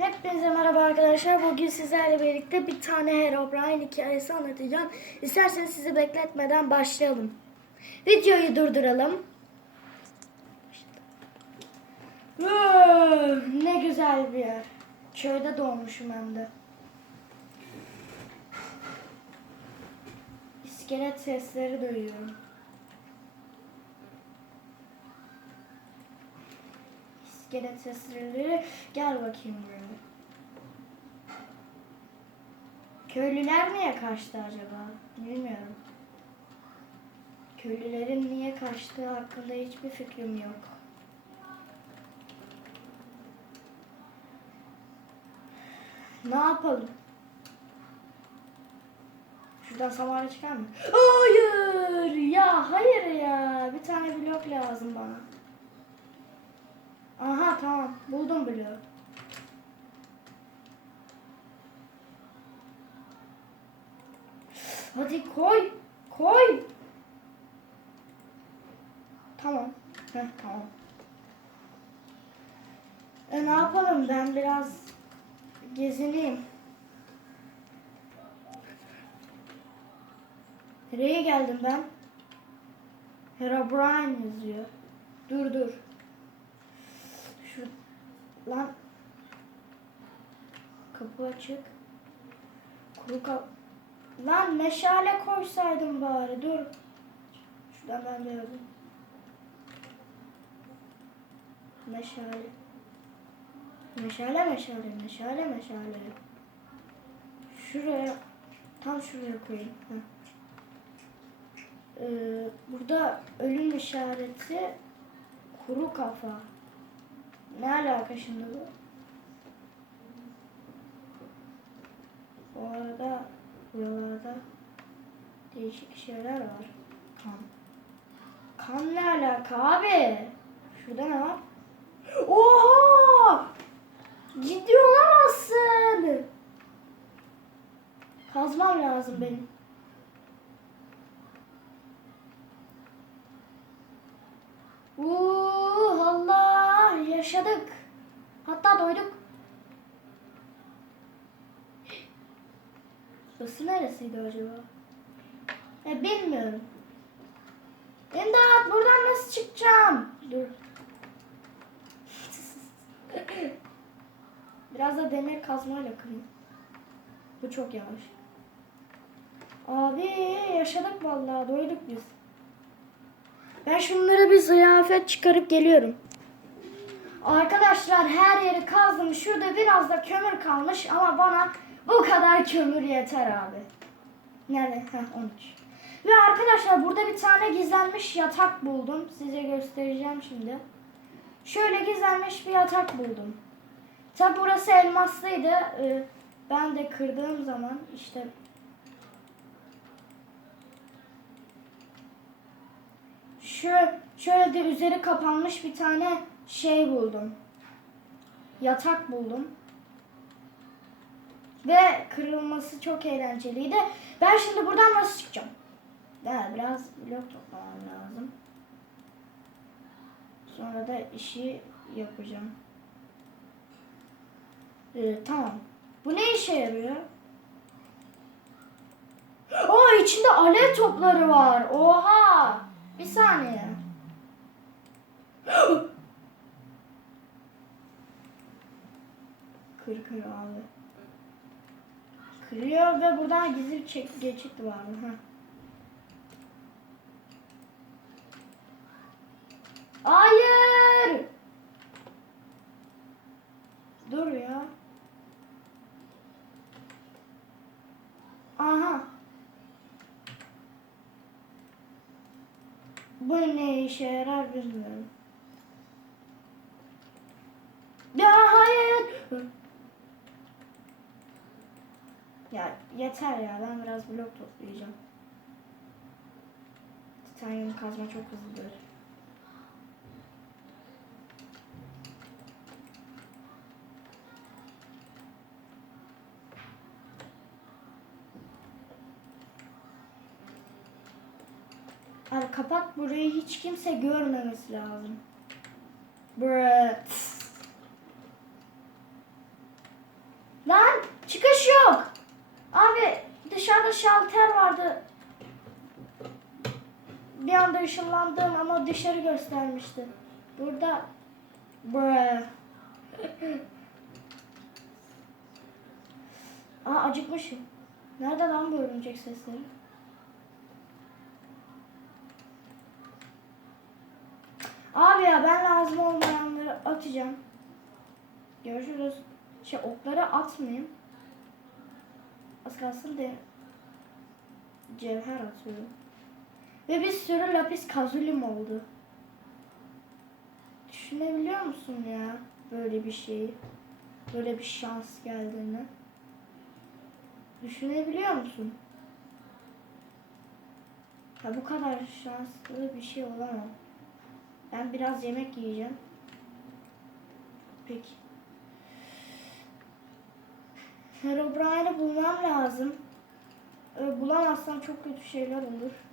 Hepinize merhaba arkadaşlar. Bugün sizlerle birlikte bir tane Herobrine hikayesi anlatacağım. İsterseniz sizi bekletmeden başlayalım. Videoyu durduralım. Ne güzel bir yer. Köyde doğmuşum hem de. İskelet sesleri duyuyorum. İskelet sesleri gel bakayım buraya. Köylüler niye kaçtı acaba? Bilmiyorum. Köylülerin niye kaçtığı hakkında hiçbir fikrim yok. Ne yapalım? Şuradan samara çıkar mı? Hayır! Ya hayır ya. Bir tane blok lazım bana. Aha tamam. Buldum bloğu. Hadi koy. Koy. Tamam. Heh, tamam. E ne yapalım? Ben biraz gezineyim. Nereye geldim ben? Herobrine yazıyor. Dur dur. Lan kapı açık. Kuru kap Lan meşale koysaydım bari dur. Şuradan ben yazayım. Meşale. Meşale meşale meşale meşale. Şuraya tam şuraya koyayım. Heh. Ee, burada ölüm işareti kuru kafa. Ne alaka şimdi bu? Bu arada buralarda değişik şeyler var. Kan. Kan ne alaka abi? Şurada ne var? Oha! Ciddi olamazsın. Kazmam lazım benim. Allah yaşadık. Hatta doyduk. Burası neresiydi acaba? E, bilmiyorum. İmdat buradan nasıl çıkacağım? Dur. Biraz da demir kazmayla kırayım. Bu çok yavaş. Abi yaşadık vallahi doyduk biz. Ben şunlara bir ziyafet çıkarıp geliyorum. Arkadaşlar her yeri kazdım. Şurada biraz da kömür kalmış ama bana bu kadar kömür yeter abi. Nerede? Heh 13. Ve arkadaşlar burada bir tane gizlenmiş yatak buldum. Size göstereceğim şimdi. Şöyle gizlenmiş bir yatak buldum. Tabi burası elmaslıydı. Ee, Ben de kırdığım zaman işte şu şöyle de üzeri kapanmış bir tane şey buldum. Yatak buldum. Ve kırılması çok eğlenceliydi. Ben şimdi buradan nasıl çıkacağım? Ya biraz blok toplamam lazım. Sonra da işi yapacağım. Ee, tamam. Bu ne işe yarıyor? Aa içinde alev topları var. Oha! Bir saniye. kır kır abi. Kırıyor ve buradan gizli çek- geçit var. Heh. Hayır! Dur ya. Aha. Bu ne işe yarar bilmiyorum. Ya hayır. Ya yeter ya ben biraz blok toplayacağım. Titanyum kazma çok hızlıdır. Abi kapat burayı hiç kimse görmemesi lazım. Brrrt. Çıkış yok. Abi dışarıda şalter vardı. Bir anda ışınlandım ama dışarı göstermişti. Burada Bre. Aa acıkmışım. Nerede lan bu örümcek sesleri? Abi ya ben lazım olmayanları atacağım. Görüşürüz. Şey okları atmayayım. Az kalsın de cevher atıyorum. Ve bir sürü lapis kazulim oldu. Düşünebiliyor musun ya böyle bir şeyi? Böyle bir şans geldiğini. Düşünebiliyor musun? Ya bu kadar şanslı bir şey olamam. Ben biraz yemek yiyeceğim. Peki. Herobrine'i bulmam lazım. Bulamazsam çok kötü şeyler olur.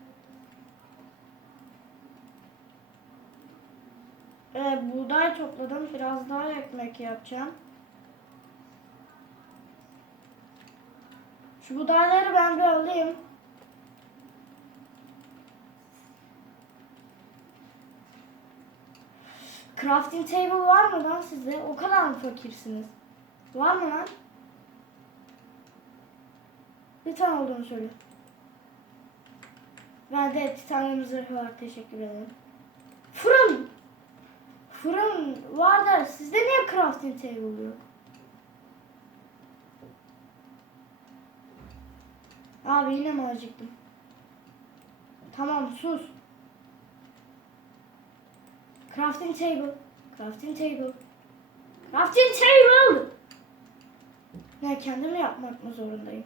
Ee, buğday topladım. Biraz daha ekmek yapacağım. Şu buğdayları ben bir alayım. Crafting table var mı lan sizde? O kadar mı fakirsiniz? Var mı lan? Bir tane olduğunu söyle. Bende titanyum zırhı var. Teşekkür ederim. Fırın! Fırın var da sizde niye crafting table yok? Abi yine mi acıktım? Tamam sus. Crafting table. Crafting table. Crafting table. Ne kendim yapmak mı zorundayım?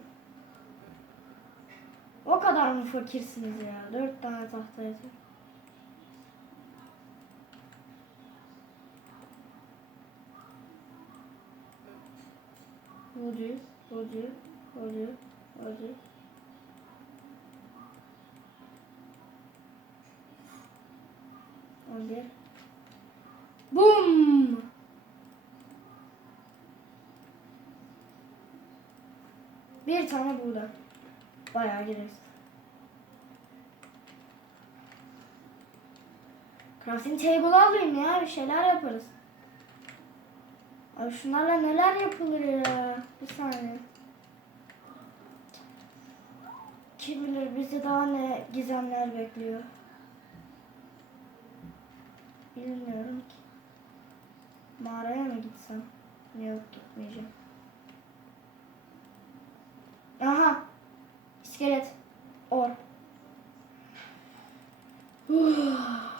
O kadar mı fakirsiniz ya? Dört tane tahta yeter. Hadi, hadi, hadi, hadi. Hadi. Boom! Bir tane burada. Bayağı gereksiz. Crafting table alayım ya bir şeyler yaparız. Abi şunlarla neler yapılır ya? Bir saniye. Kim bilir bizi daha ne gizemler bekliyor. Bilmiyorum ki. Mağaraya mı gitsem? Yok gitmeyeceğim. Aha. İskelet. Or.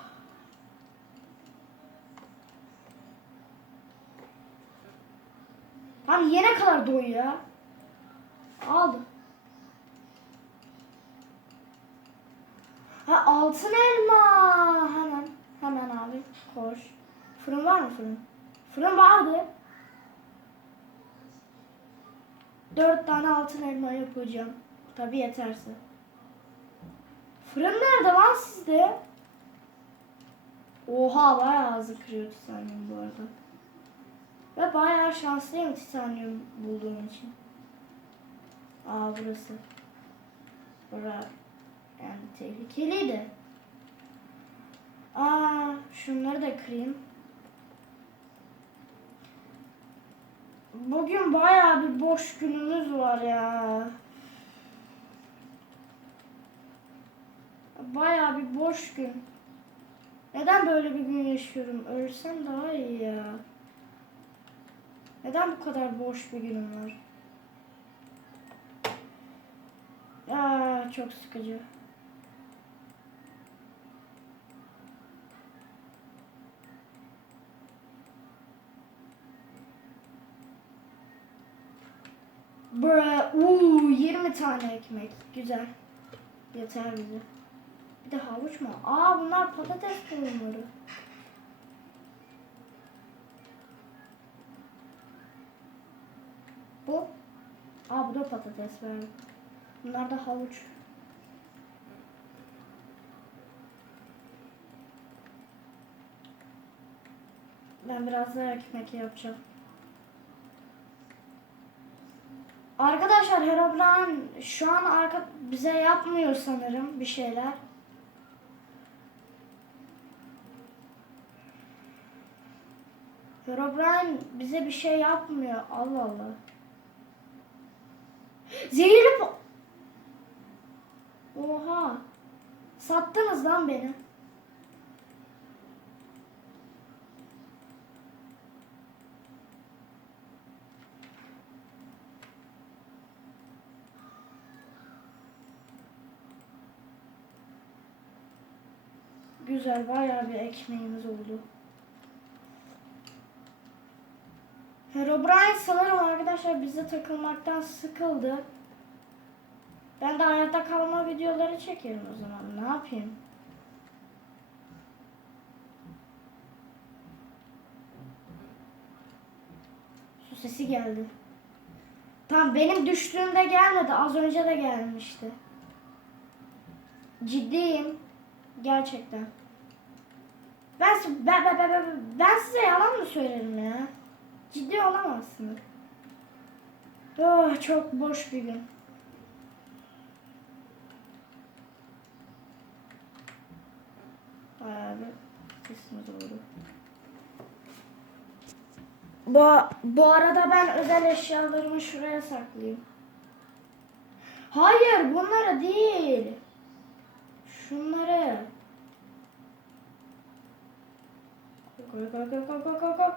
Tam yene kadar doy ya. Aldım. Ha altın elma. Hemen. Hemen abi. Koş. Fırın var mı fırın? Fırın vardı. Dört tane altın elma yapacağım. Tabi yeterse. Fırın nerede lan sizde? Oha bayağı hızlı kırıyor titanyum bu arada. Ve bayağı şanslıyım titanyum bulduğum için. Aa burası. Bura yani tehlikeliydi. Aa şunları da kırayım. Bugün bayağı bir boş günümüz var ya. Bayağı bir boş gün. Neden böyle bir gün yaşıyorum? Ölsem daha. Neden bu kadar boş bir günüm var? Aa, çok sıkıcı. Bra, uuu 20 tane ekmek. Güzel. Yeter bize. Bir de havuç mu? Aa bunlar patates tohumları. Aa bu da patates verdi. Bunlar da havuç. Ben biraz daha ekmek yapacağım. Arkadaşlar Herobrine şu an arka bize yapmıyor sanırım bir şeyler. Herobrine bize bir şey yapmıyor. Allah Allah. Zehirli po- Oha. Sattınız lan beni. Güzel bayağı bir ekmeğimiz oldu. Herobrine sanırım arkadaşlar bize takılmaktan sıkıldı. Ben de hayatta kalma videoları çekerim o zaman. Ne yapayım? Su sesi geldi. Tamam benim düştüğümde gelmedi. Az önce de gelmişti. Ciddiyim. Gerçekten. Ben, ben, ben, ben, ben size yalan mı söylerim ya? Ciddi olamazsınız. Oh, çok boş bir gün. Bayağı bir sesimiz oldu. Bu, bu arada ben özel eşyalarımı şuraya saklayayım. Hayır bunları değil. Şunları. Koy koy koy koy koy koy koy.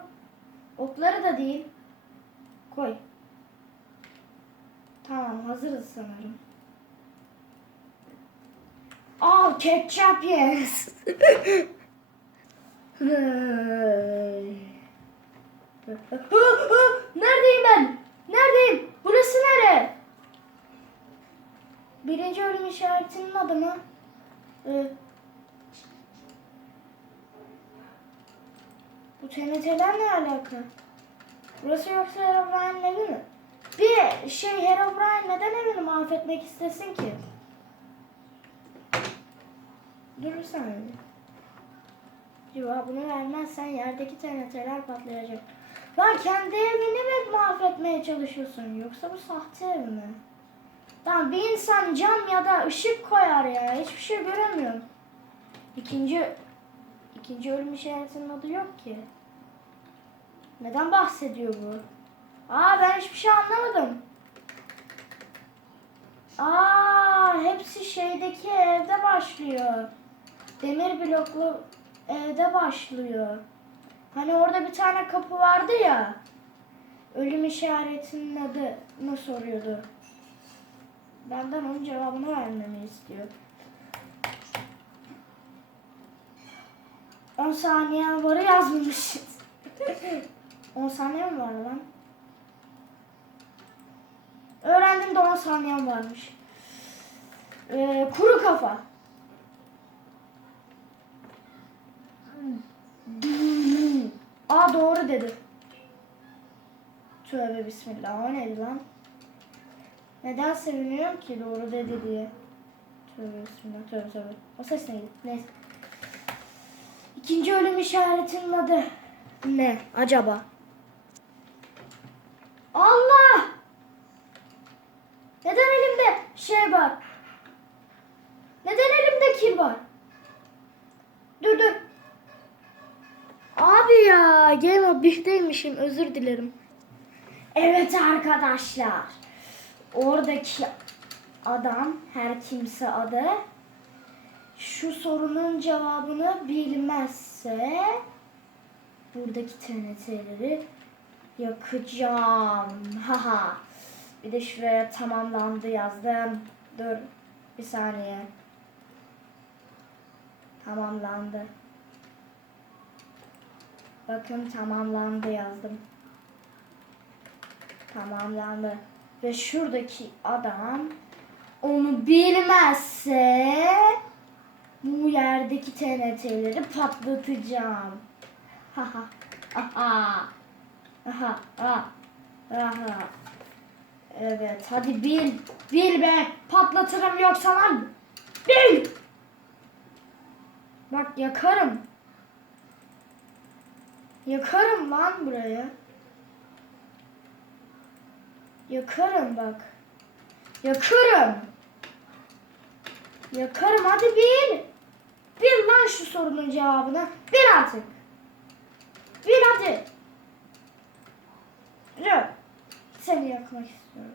Okları da değil. Koy. Tamam hazırız sanırım. Al ketçap yes. Neredeyim ben? Neredeyim? Burası nere? Birinci ölüm işaretinin adı mı? Ee, bu TNT'ler ne alaka? Burası yoksa Herobrine'in evi mi? Bir şey Herobrine neden evini mahvetmek istesin ki? Dur bir saniye. Cevabını vermezsen yerdeki TNT'ler patlayacak. Lan kendi evini mi mahvetmeye çalışıyorsun? Yoksa bu sahte ev mi? Tamam bir insan cam ya da ışık koyar ya. Hiçbir şey göremiyorum. İkinci ikinci ölüm işaretinin adı yok ki. Neden bahsediyor bu? Aa ben hiçbir şey anlamadım. Aa hepsi şeydeki evde başlıyor. Demir bloklu evde başlıyor. Hani orada bir tane kapı vardı ya. Ölüm işaretinin adını soruyordu. Benden onun cevabını vermemi istiyor. 10 saniye varı yazmamışız. 10 saniye mi var lan? Öğrendim de 10 saniyem varmış. Ee, kuru kafa. Doğru dedi. Tövbe bismillah o neydi lan? Neden seviniyorum ki doğru dedi diye. Tövbe bismillah tövbe tövbe. O ses neydi? Neyse. İkinci ölüm işaretinin adı ne acaba? Allah! Neden elimde şey var? Neden elimde kil var? Dur dur. Abi ya Game of Thrones'teymişim özür dilerim. Evet arkadaşlar. Oradaki adam her kimse adı şu sorunun cevabını bilmezse buradaki TNT'leri yakacağım. Haha. Bir de şuraya tamamlandı yazdım. Dur bir saniye. Tamamlandı. Bakın tamamlandı yazdım. Tamamlandı. Ve şuradaki adam onu bilmezse bu yerdeki TNT'leri patlatacağım. Ha ha. Aha. Aha. Aha. Aha. Evet hadi bil. Bil be. Patlatırım yoksa lan. Bil. Bak yakarım. Yakarım lan burayı. Yakarım bak. Yakarım. Yakarım hadi bil. Bil lan şu sorunun cevabını. Bil artık. Bil hadi. Seni yakmak istiyorum.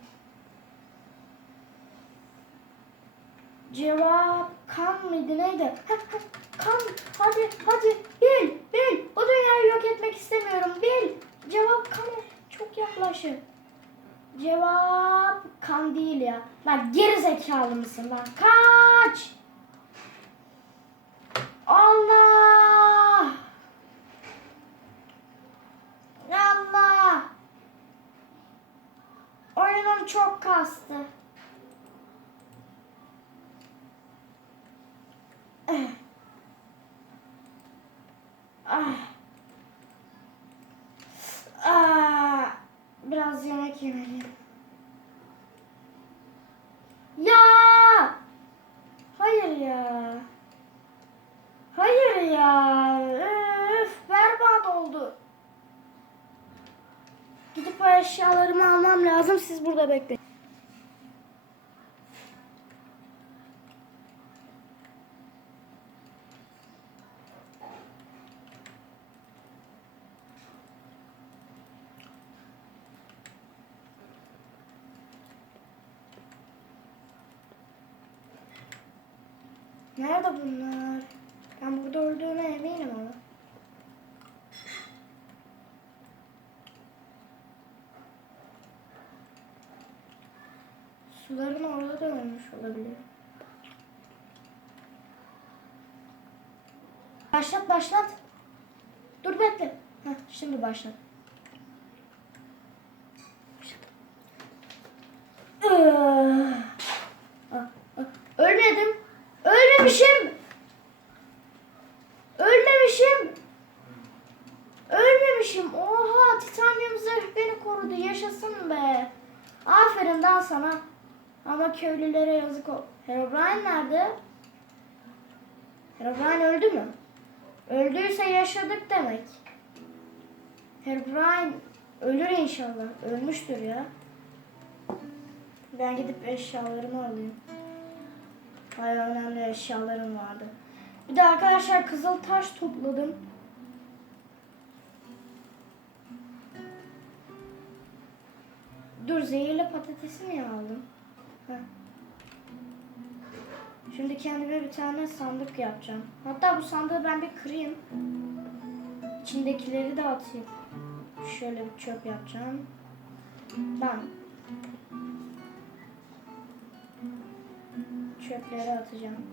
Cevap kan mıydı neydi? Ha, ha, kan hadi hadi bil bil. Bu dünyayı yok etmek istemiyorum bil. Cevap kan çok yaklaşık. Cevap kan değil ya. Lan geri zekalı mısın lan? Kaç! Allah! Allah! Oyunum çok kastı. Eh. Ah. Ah. Biraz yemek yemeliyim. Ya! Hayır ya. Hayır ya. Öf, berbat oldu. Gidip o eşyalarımı almam lazım. Siz burada bekleyin. Nerede bunlar? Ben burada öldüğüne eminim ama. Suların orada da ölmüş olabilir. Başlat başlat. Dur bekle. Heh, şimdi başlat. Ah, ah, Ölmedim. Ölmemişim. Ölmemişim. Oha titanyum zırh beni korudu. Yaşasın be. Aferin lan sana. Köylülere yazık ol. Herobrine nerede? Herobrine öldü mü? Öldüyse yaşadık demek. Herobrine ölür inşallah. Ölmüştür ya. Ben gidip eşyalarımı alayım. Bayağı önemli eşyalarım vardı. Bir de arkadaşlar kızıl taş topladım. Dur zehirli patatesi mi aldım? Şimdi kendime bir tane sandık yapacağım. Hatta bu sandığı ben bir kırayım. İçindekileri de atayım. Şöyle bir çöp yapacağım. Ben çöpleri atacağım.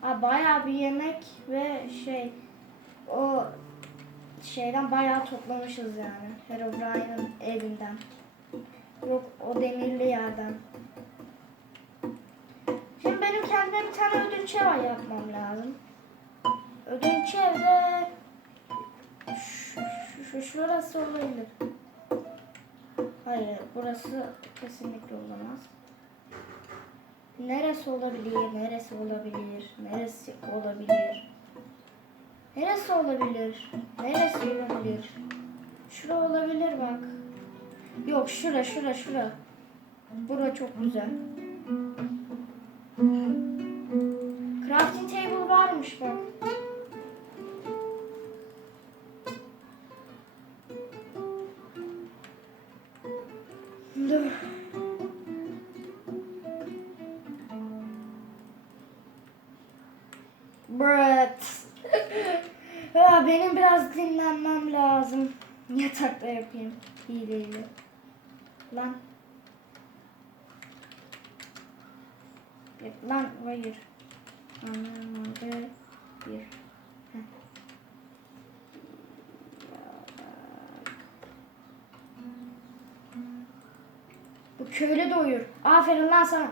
Ha, bayağı bir yemek ve şey o şeyden bayağı toplamışız yani. Herobrine'ın evinden. Yok o demirli yerden. Kendime bir tane ödünç ev yapmam lazım. Ödünç evde şu, şu, şu şurası olabilir. Hayır burası kesinlikle olamaz. Neresi olabilir? Neresi olabilir? Neresi olabilir? Neresi olabilir? Neresi olabilir? Şura olabilir bak. Yok şura şura şura. Bura çok güzel. Varmış bak. Dur. Brat. benim biraz dinlenmem lazım. Yatakta yapayım. Hileyle. Lan. Lan hayır. Anlamadı. Bir. Heh. Bu köylü de uyur. Aferin lan sana.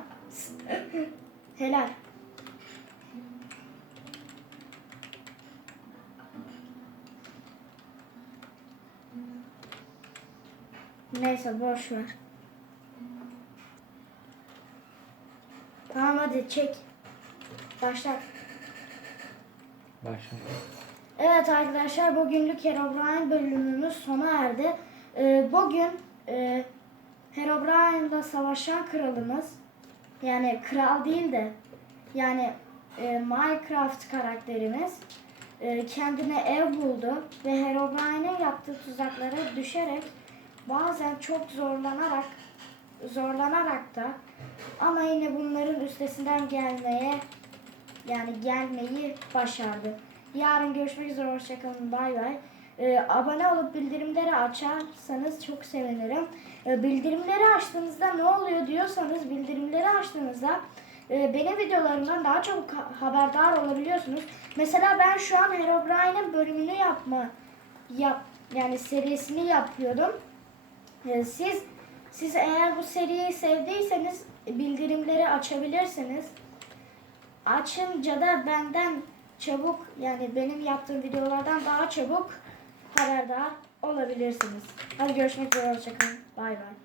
Helal. Neyse boş ver. Tamam hadi çek. Başla. Başla. Evet arkadaşlar bugünlük Herobrine bölümümüz sona erdi. Ee, bugün e, Herobrine Herobrine'la savaşan kralımız yani kral değil de yani e, Minecraft karakterimiz e, kendine ev buldu ve Herobrine'in yaptığı tuzaklara düşerek bazen çok zorlanarak zorlanarak da ama yine bunların üstesinden gelmeye yani gelmeyi başardı. Yarın görüşmek üzere hoşçakalın bay bay. Ee, abone olup bildirimleri açarsanız çok sevinirim. Ee, bildirimleri açtığınızda ne oluyor diyorsanız bildirimleri açtığınızda e, benim videolarımdan daha çabuk ha- haberdar olabiliyorsunuz. Mesela ben şu an Herobrine'in bölümünü yapma yap yani serisini yapıyordum. Ee, siz siz eğer bu seriyi sevdiyseniz bildirimleri açabilirsiniz. Açınca da benden çabuk yani benim yaptığım videolardan daha çabuk haberdar olabilirsiniz. Hadi görüşmek üzere hoşçakalın. Bay bay.